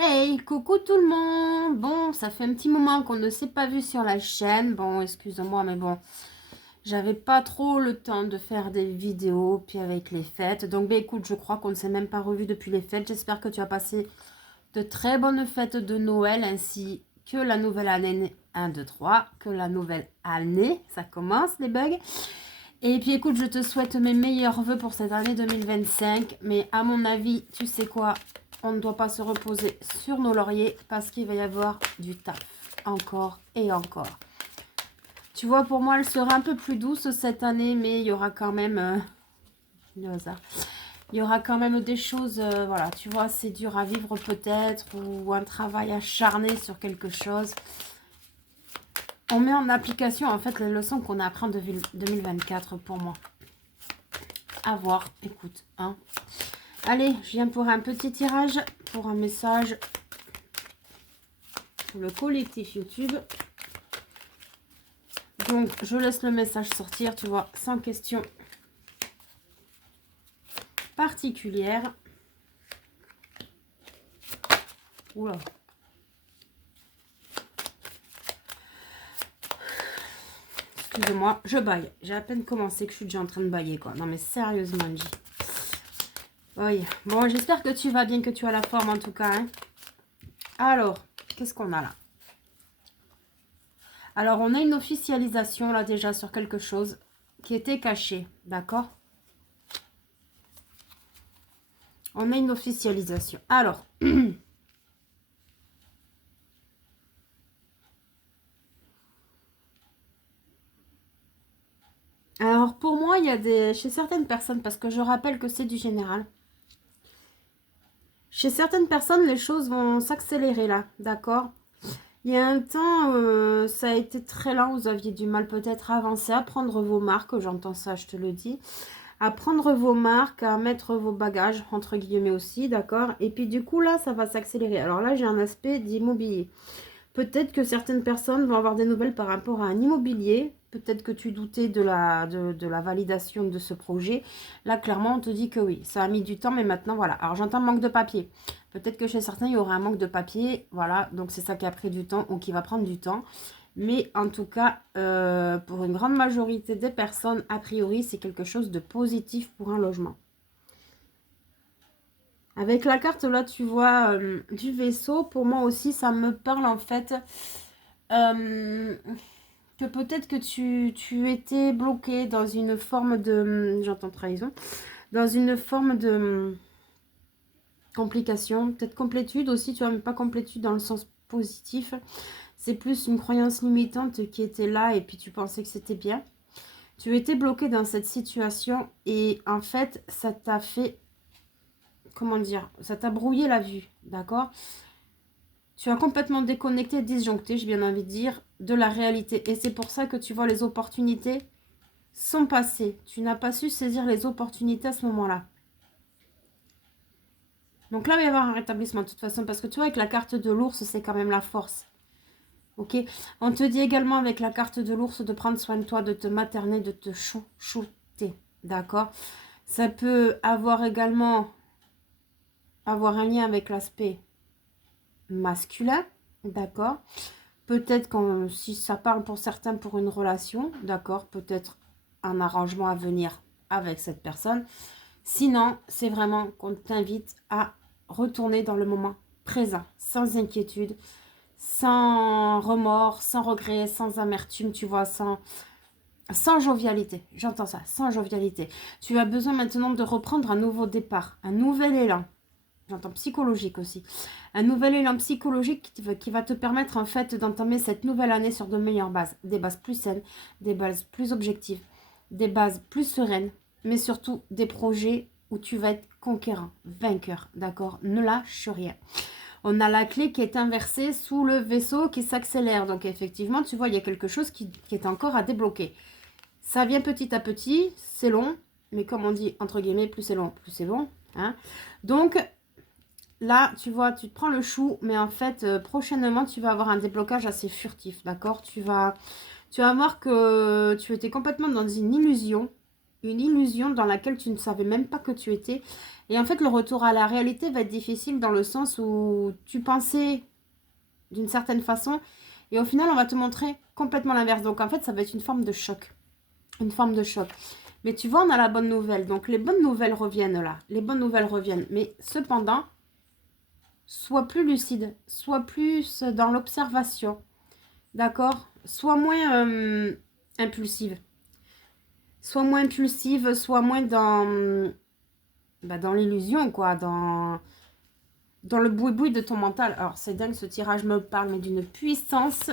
Hey, coucou tout le monde! Bon, ça fait un petit moment qu'on ne s'est pas vu sur la chaîne. Bon, excuse-moi, mais bon, j'avais pas trop le temps de faire des vidéos, puis avec les fêtes. Donc, ben écoute, je crois qu'on ne s'est même pas revu depuis les fêtes. J'espère que tu as passé de très bonnes fêtes de Noël, ainsi que la nouvelle année 1, 2, 3, que la nouvelle année, ça commence les bugs. Et puis écoute, je te souhaite mes meilleurs vœux pour cette année 2025. Mais à mon avis, tu sais quoi? On ne doit pas se reposer sur nos lauriers parce qu'il va y avoir du taf. Encore et encore. Tu vois, pour moi, elle sera un peu plus douce cette année, mais il y aura quand même... le hasard. Il y aura quand même des choses, voilà, tu vois, c'est dur à vivre peut-être, ou un travail acharné sur quelque chose. On met en application, en fait, les leçons qu'on apprend de 2024 pour moi. À voir, écoute, hein. Allez, je viens pour un petit tirage, pour un message pour le collectif YouTube. Donc, je laisse le message sortir, tu vois, sans question particulière. Oula. Excusez-moi, je baille. J'ai à peine commencé que je suis déjà en train de bailler, quoi. Non, mais sérieusement, Angie. Oui. Bon, j'espère que tu vas bien, que tu as la forme, en tout cas, hein. Alors, qu'est-ce qu'on a là? Alors, on a une officialisation, là, déjà, sur quelque chose qui était caché, d'accord? On a une officialisation. Alors, pour moi, il y a chez certaines personnes, parce que je rappelle que c'est du général, chez certaines personnes, les choses vont s'accélérer là, d'accord? Il y a un temps, ça a été très lent, vous aviez du mal peut-être à avancer, à prendre vos marques, j'entends ça, je te le dis, à prendre vos marques, à mettre vos bagages, entre guillemets aussi, d'accord? Et puis du coup, là, ça va s'accélérer. Alors là, j'ai un aspect d'immobilier. Peut-être que certaines personnes vont avoir des nouvelles par rapport à un immobilier. Peut-être que tu doutais de la validation de ce projet. Là, clairement, on te dit que oui. Ça a mis du temps, mais maintenant, voilà. Alors, j'entends manque de papier. Peut-être que chez certains, il y aura un manque de papier. Voilà, donc c'est ça qui a pris du temps ou qui va prendre du temps. Mais en tout cas, pour une grande majorité des personnes, a priori, c'est quelque chose de positif pour un logement. Avec la carte, là, tu vois, du vaisseau, pour moi aussi, ça me parle en fait que peut-être que tu étais bloqué dans une forme de... J'entends trahison. Dans une forme de complication, peut-être complétude aussi, tu vois, mais pas complétude dans le sens positif. C'est plus une croyance limitante qui était là et puis tu pensais que c'était bien. Tu étais bloqué dans cette situation et en fait, ça t'a fait... Comment dire? Ça t'a brouillé la vue, d'accord? Tu as complètement déconnecté, disjoncté, j'ai bien envie de dire, de la réalité. Et c'est pour ça que tu vois les opportunités sont passées. Tu n'as pas su saisir les opportunités à ce moment-là. Donc là, il va y avoir un rétablissement de toute façon. Parce que tu vois, avec la carte de l'ours, c'est quand même la force. Ok? On te dit également avec la carte de l'ours de prendre soin de toi, de te materner, de te chouchouter. D'accord? Ça peut avoir également avoir un lien avec l'aspect masculin. D'accord? Peut-être quand si ça parle pour certains pour une relation, d'accord, peut-être un arrangement à venir avec cette personne. Sinon, c'est vraiment qu'on t'invite à retourner dans le moment présent, sans inquiétude, sans remords, sans regret, sans amertume, tu vois, sans jovialité. J'entends ça, sans jovialité. Tu as besoin maintenant de reprendre un nouveau départ, un nouvel élan. J'entends psychologique aussi. Un nouvel élan psychologique qui va te permettre en fait d'entamer cette nouvelle année sur de meilleures bases. Des bases plus saines, des bases plus objectives, des bases plus sereines, mais surtout des projets où tu vas être conquérant, vainqueur, d'accord? Ne lâche rien. On a la clé qui est inversée sous le vaisseau qui s'accélère. Donc effectivement, tu vois, il y a quelque chose qui est encore à débloquer. Ça vient petit à petit, c'est long, mais comme on dit, entre guillemets, plus c'est long, plus c'est bon. Hein. Donc, là, tu vois, tu te prends le chou, mais en fait, prochainement, tu vas avoir un déblocage assez furtif, d'accord? Tu vas voir que tu étais complètement dans une illusion dans laquelle tu ne savais même pas que tu étais. Et en fait, le retour à la réalité va être difficile dans le sens où tu pensais d'une certaine façon et au final, on va te montrer complètement l'inverse. Donc en fait, ça va être une forme de choc. Une forme de choc. Mais tu vois, on a la bonne nouvelle. Donc les bonnes nouvelles reviennent là. Les bonnes nouvelles reviennent. Mais cependant, sois plus lucide. Sois plus dans l'observation. D'accord? Sois moins impulsive. Sois moins impulsive, sois moins dans l'illusion, quoi. Dans le boui-boui de ton mental. Alors, c'est dingue, ce tirage me parle, mais d'une puissance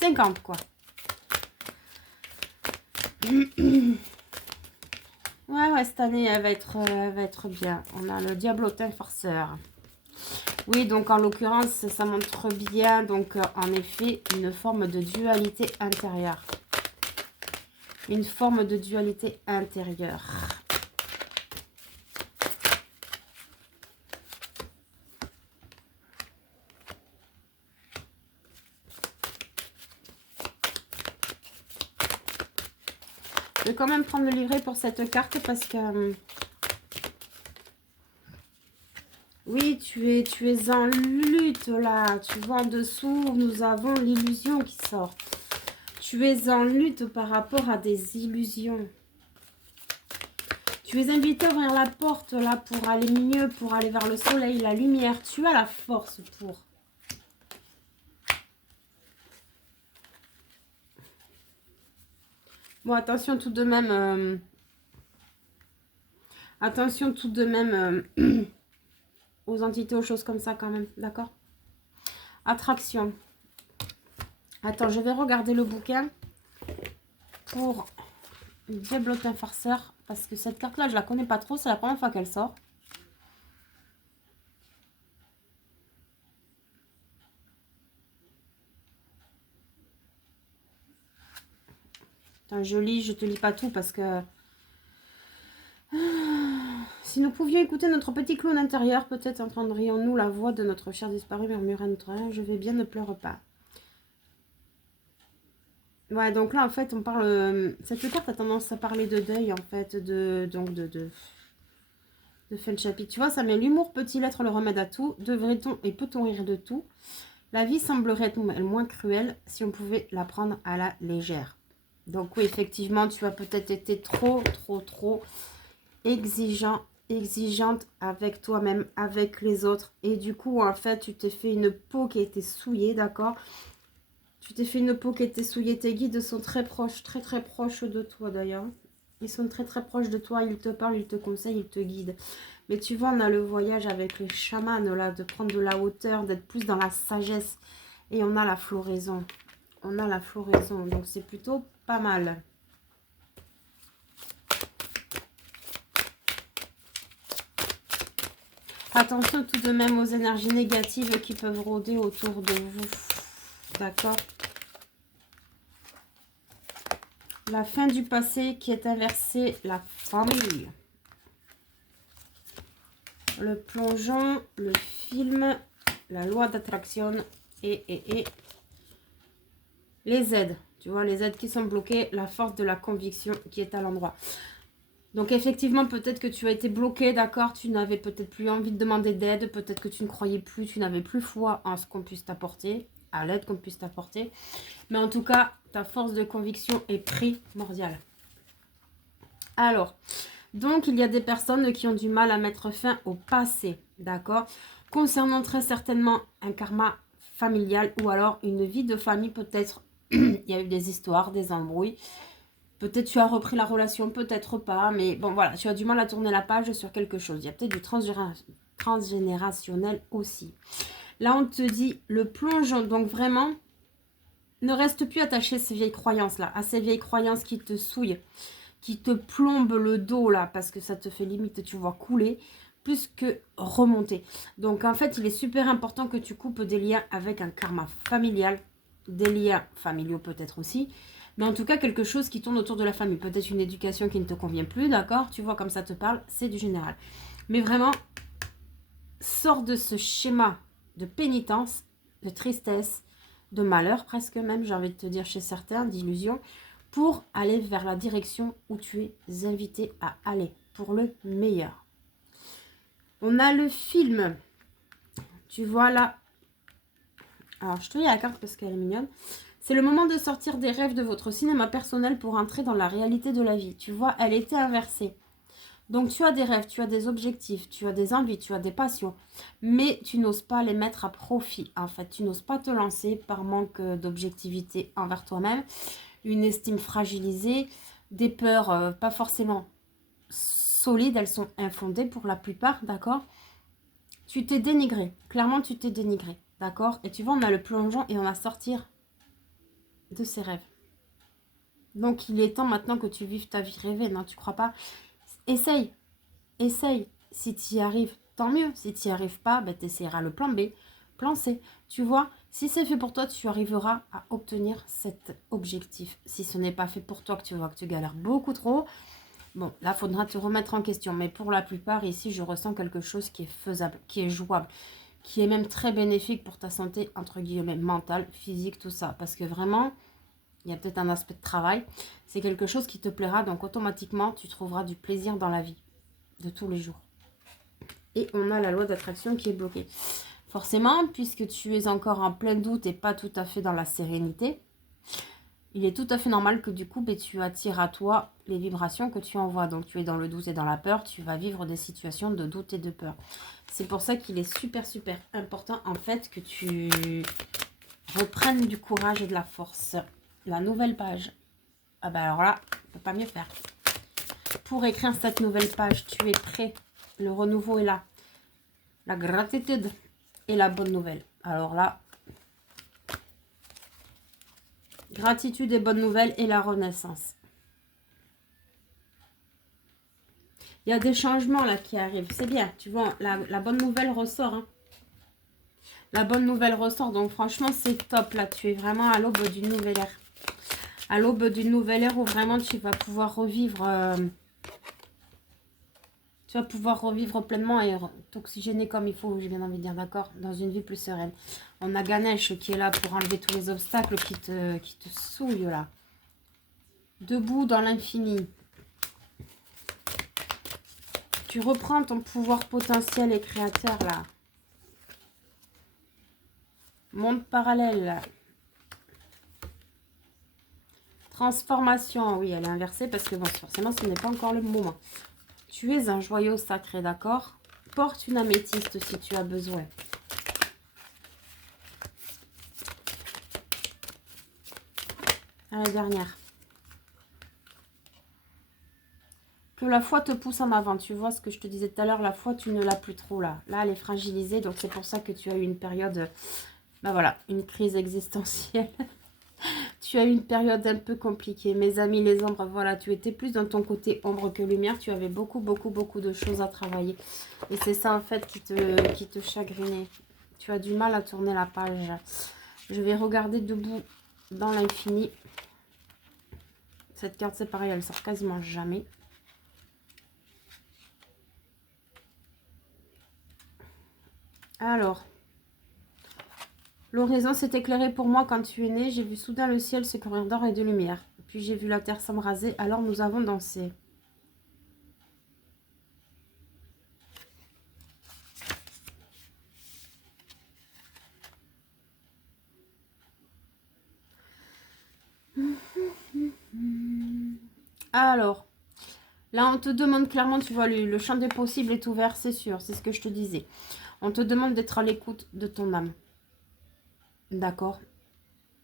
50, quoi. Ouais, cette année, elle va être bien. On a le diablotin farceur. Oui, donc en l'occurrence, ça montre bien, donc en effet, une forme de dualité intérieure. Une forme de dualité intérieure. Je vais quand même prendre le livret pour cette carte parce que... oui, tu es en lutte là. Tu vois en dessous, nous avons l'illusion qui sort. Tu es en lutte par rapport à des illusions. Tu es invité à ouvrir la porte là pour aller mieux, pour aller vers le soleil, la lumière. Tu as la force pour. Bon, attention tout de même. Attention tout de même aux entités, aux choses comme ça quand même. D'accord? Attraction. Attends, je vais regarder le bouquin pour Diablotin farceur. Parce que cette carte-là, je la connais pas trop. C'est la première fois qu'elle sort. Attends, je te lis pas tout parce que... Si nous pouvions écouter notre petit clown intérieur, peut-être entendrions-nous la voix de notre cher disparu murmurer notre « Je vais bien, ne pleure pas ». Ouais, donc là, en fait, on parle... cette carte a tendance à parler de deuil, en fait, de fin de chapitre. Tu vois, ça met l'humour peut-il être le remède à tout? Devrait-on et peut-on rire de tout? La vie semblerait être moins cruelle si on pouvait la prendre à la légère. Donc oui, effectivement, tu as peut-être été trop exigeante avec toi-même, avec les autres. Et du coup, en fait, tu t'es fait une peau qui était souillée, d'accord? Tu t'es fait une peau qui était souillée. Tes guides sont très proches, très proches de toi d'ailleurs. Ils sont très proches de toi. Ils te parlent, ils te conseillent, ils te guident. Mais tu vois, on a le voyage avec les chamans, là, de prendre de la hauteur, d'être plus dans la sagesse. Et on a la floraison. On a la floraison, donc c'est plutôt pas mal. Attention tout de même aux énergies négatives qui peuvent rôder autour de vous. D'accord? La fin du passé qui est inversée, la famille. Le plongeon, le film, la loi d'attraction et les aides. Tu vois, les aides qui sont bloquées, la force de la conviction qui est à l'endroit. Donc effectivement, peut-être que tu as été bloqué, d'accord? Tu n'avais peut-être plus envie de demander d'aide, peut-être que tu ne croyais plus, tu n'avais plus foi en ce qu'on puisse t'apporter, à l'aide qu'on puisse t'apporter. Mais en tout cas, ta force de conviction est primordiale. Alors, donc il y a des personnes qui ont du mal à mettre fin au passé, d'accord? Concernant très certainement un karma familial ou alors une vie de famille, peut-être il y a eu des histoires, des embrouilles. Peut-être tu as repris la relation, peut-être pas. Mais bon, voilà, tu as du mal à tourner la page sur quelque chose. Il y a peut-être du transgénérationnel aussi. Là, on te dit le plongeon. Donc vraiment, ne reste plus attaché à ces vieilles croyances-là. À ces vieilles croyances qui te souillent, qui te plombent le dos, là. Parce que ça te fait limite, tu vois, couler. Plus que remonter. Donc en fait, il est super important que tu coupes des liens avec un karma familial. Des liens familiaux peut-être aussi. Mais en tout cas, quelque chose qui tourne autour de la famille. Peut-être une éducation qui ne te convient plus, d'accord? Tu vois comme ça te parle, c'est du général. Mais vraiment, sors de ce schéma de pénitence, de tristesse, de malheur presque même, j'ai envie de te dire chez certains, d'illusion, pour aller vers la direction où tu es invité à aller. pour le meilleur. On a le film. Tu vois là. Alors, je te lis la carte parce qu'elle est mignonne. C'est le moment de sortir des rêves de votre cinéma personnel pour entrer dans la réalité de la vie. Tu vois, elle était inversée. Donc, tu as des rêves, tu as des objectifs, tu as des envies, tu as des passions. Mais tu n'oses pas les mettre à profit, en fait. Tu n'oses pas te lancer par manque d'objectivité envers toi-même. Une estime fragilisée, des peurs pas forcément solides, elles sont infondées pour la plupart, d'accord? Tu t'es dénigré, clairement tu t'es dénigré, d'accord? Et tu vois, on a le plongeon et on a sortir de ses rêves. Donc il est temps maintenant que tu vives ta vie rêvée, non, tu crois pas? Essaye, essaye. Si tu y arrives, tant mieux. Si tu n'y arrives pas, ben, tu essaieras le plan B, plan C. Tu vois, si c'est fait pour toi, tu arriveras à obtenir cet objectif. Si ce n'est pas fait pour toi, que tu vois que tu galères beaucoup trop, bon, là, il faudra te remettre en question. Mais pour la plupart, ici, je ressens quelque chose qui est faisable, qui est jouable, qui est même très bénéfique pour ta santé, entre guillemets, mentale, physique, tout ça. Parce que vraiment, il y a peut-être un aspect de travail. C'est quelque chose qui te plaira, donc automatiquement, tu trouveras du plaisir dans la vie de tous les jours. Et on a la loi d'attraction qui est bloquée. Forcément, puisque tu es encore en plein doute et pas tout à fait dans la sérénité, il est tout à fait normal que du coup, tu attires à toi les vibrations que tu envoies. Donc, tu es dans le doute et dans la peur. Tu vas vivre des situations de doute et de peur. C'est pour ça qu'il est super, super important, en fait, que tu reprennes du courage et de la force. La nouvelle page. Ah ben alors là, on ne peut pas mieux faire. Pour écrire cette nouvelle page, tu es prêt. Le renouveau est là. La gratitude et la bonne nouvelle. Alors là, gratitude et bonne nouvelle et la renaissance. Il y a des changements là qui arrivent. C'est bien, tu vois, la bonne nouvelle ressort. Hein. La bonne nouvelle ressort. Donc franchement, c'est top là. Tu es vraiment à l'aube d'une nouvelle ère. À l'aube d'une nouvelle ère où vraiment tu vas pouvoir revivre... tu vas pouvoir revivre pleinement et t'oxygéner comme il faut, j'ai bien envie de dire, d'accord? Dans une vie plus sereine. On a Ganesh qui est là pour enlever tous les obstacles qui te souillent là. Debout dans l'infini. Tu reprends ton pouvoir potentiel et créateur là. Monde parallèle là. Transformation, oui, elle est inversée parce que bon, forcément, ce n'est pas encore le moment. Tu es un joyau sacré, d'accord? Porte une améthyste si tu as besoin. À la dernière. Que la foi te pousse en avant. Tu vois ce que je te disais tout à l'heure, la foi, tu ne l'as plus trop là. Là, elle est fragilisée, donc c'est pour ça que tu as eu une période, ben voilà, une crise existentielle. Tu as eu une période un peu compliquée. Mes amis, les ombres, voilà, tu étais plus dans ton côté ombre que lumière. Tu avais beaucoup, beaucoup, beaucoup de choses à travailler. Et c'est ça, en fait, qui te chagrinait. Tu as du mal à tourner la page. Je vais regarder debout dans l'infini. Cette carte, c'est pareil, elle sort quasiment jamais. Alors, l'horizon s'est éclairé pour moi quand tu es né. J'ai vu soudain le ciel se couvrir d'or et de lumière. Puis j'ai vu la terre s'embraser, alors nous avons dansé. Alors, là on te demande clairement, tu vois, le champ des possibles est ouvert, c'est sûr, c'est ce que je te disais. On te demande d'être à l'écoute de ton âme. D'accord?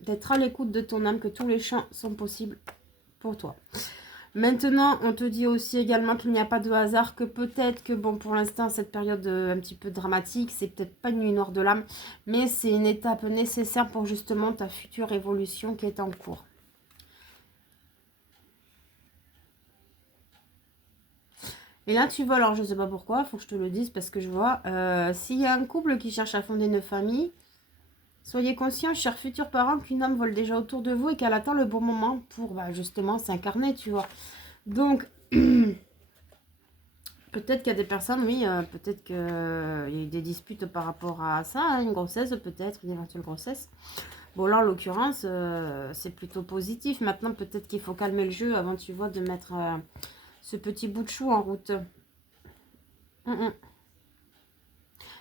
D'être à l'écoute de ton âme, que tous les champs sont possibles pour toi. Maintenant, on te dit aussi également qu'il n'y a pas de hasard, que peut-être que, bon, pour l'instant, cette période un petit peu dramatique, c'est peut-être pas une nuit noire de l'âme, mais c'est une étape nécessaire pour justement ta future évolution qui est en cours. Et là, tu vois, alors je ne sais pas pourquoi, il faut que je te le dise, parce que je vois, s'il y a un couple qui cherche à fonder une famille, soyez conscients, chers futurs parents, qu'une âme vole déjà autour de vous et qu'elle attend le bon moment pour justement s'incarner, tu vois. Donc, peut-être qu'il y a des personnes, oui, peut-être qu'il y a eu des disputes par rapport à ça, hein, une grossesse, peut-être, une éventuelle grossesse. Bon, là, en l'occurrence, c'est plutôt positif. Maintenant, peut-être qu'il faut calmer le jeu avant, tu vois, de mettre ce petit bout de chou en route.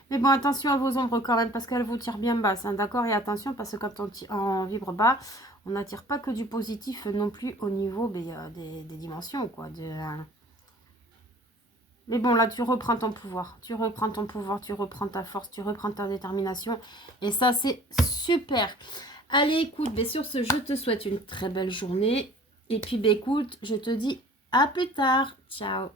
Mais bon, attention à vos ombres quand même, parce qu'elles vous tirent bien basse, hein, d'accord? Et attention, parce que quand on vibre bas, on n'attire pas que du positif non plus au niveau des dimensions, quoi. Mais bon, là, tu reprends ton pouvoir. Tu reprends ton pouvoir, tu reprends ta force, tu reprends ta détermination. Et ça, c'est super. Allez, écoute, sur ce, je te souhaite une très belle journée. Et puis, écoute, je te dis à plus tard. Ciao.